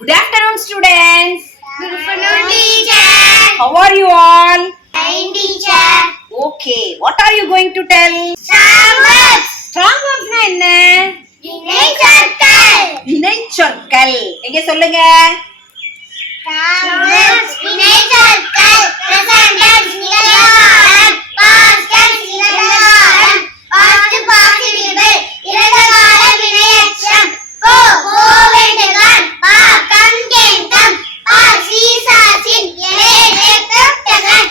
Good afternoon, students. Good afternoon, teacher. How are you all? Fine, teacher. Okay, what are you going to tell? Summers. Strong verbsனா என்ன வினை சொற்கள். வினை சொற்கள் எங்க சொல்லுங்க Summers. வினை நாட்டின் இளைய தகன்